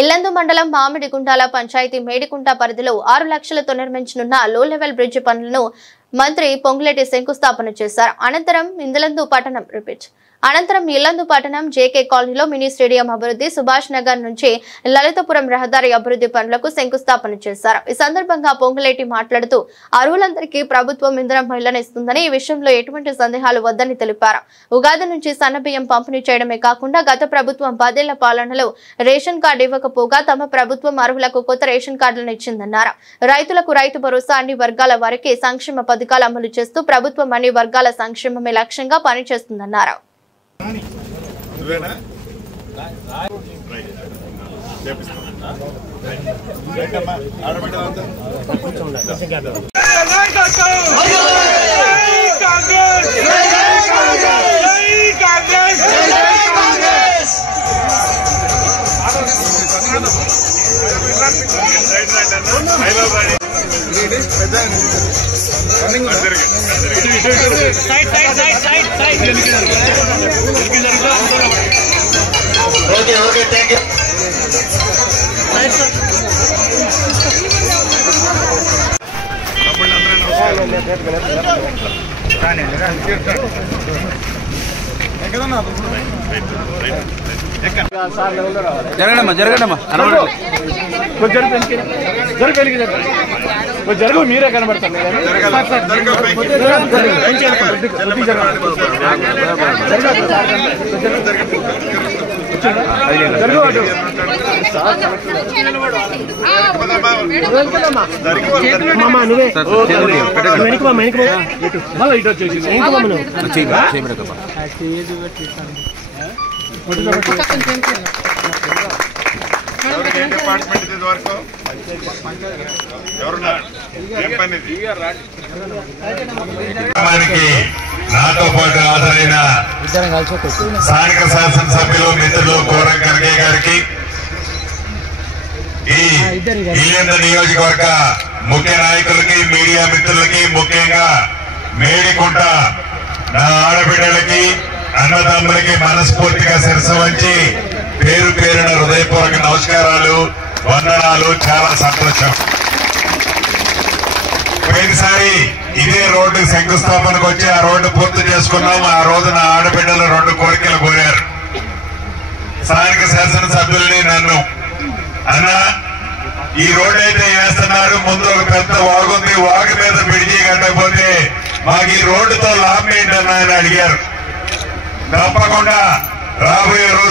ఇల్లందు మండలం మామిడిగుంటాల పంచాయతీ మేడికుంట పరిధిలో 6 లక్షలతో నిర్మించనున్న లో లెవెల్ బ్రిడ్జ్ పనులను మంత్రి పొంగులేటి శంకుస్థాపన చేశారు. అనంతరం ఇల్లందు పట్టణం జేకే కాలనీలో మినీ స్టేడియం అభివృద్ధి, సుభాష్ నగర్ నుంచి లలితపురం రహదారి అభివృద్ధి పనులకు శంకుస్థాపన చేశారు. ఈ సందర్భంగా పొంగులేటి మాట్లాడుతూ అర్హులందరికీ ప్రభుత్వం ఇంధనం ఇళ్లను ఇస్తుందని, ఈ విషయంలో ఎటువంటి సందేహాలు వద్దని తెలిపారు. ఉగాది నుంచి సన్నబియ్యం పంపిణీ చేయడమే కాకుండా గత ప్రభుత్వం 10 ఏళ్ల పాలనలో రేషన్ కార్డు ఇవ్వకపోగా తమ ప్రభుత్వం అర్హులకు కొత్త రేషన్ కార్డులను ఇచ్చిందన్నారు. రైతులకు రైతు భరోసా, అన్ని వర్గాల వారికి సంక్షేమ పథకాలు అమలు చేస్తూ ప్రభుత్వం అన్ని వర్గాల సంక్షేమమే లక్ష్యంగా పనిచేస్తుందన్నారు. Okay, thank you. జరుగు మీరే కనబడతారు నాతో పాటు హాజరైన స్థానిక శాసనసభ్యులు మిత్రులు కోరం ఖర్గే గారికి, ఈ ఇల్లందు నియోజకవర్గ ముఖ్య నాయకులకి, మీడియా మిత్రులకి, ముఖ్యంగా మేడికుంట నా ఆడబిడ్డలకి, అన్నదమ్ములకి మనస్ఫూర్తిగా శిరస్సు వంచి పేరు పేరున హృదయపూర్వక నమస్కారాలు, వందనాలు. చాలా సంతోషం. పోయినసారి ఇదే రోడ్డు శంకుస్థాపనకు వచ్చి ఆ రోడ్డు పూర్తి చేసుకున్నాం. ఆ రోజున ఆడబిడ్డలు 2 కోరికలు కోరారు. స్థానిక శాసనసభ్యుల్ని నన్ను, అన్నా ఈ రోడ్డు అయితే వేస్తున్నారు, ముందు ఒక పెద్ద వాగుంది, వాగు మీద బ్రిడ్జి కట్టకపోతే మాకు ఈ రోడ్డుతో లాభం ఏంటన్నా అని అడిగారు. తప్పకుండా రాబోయే రోజు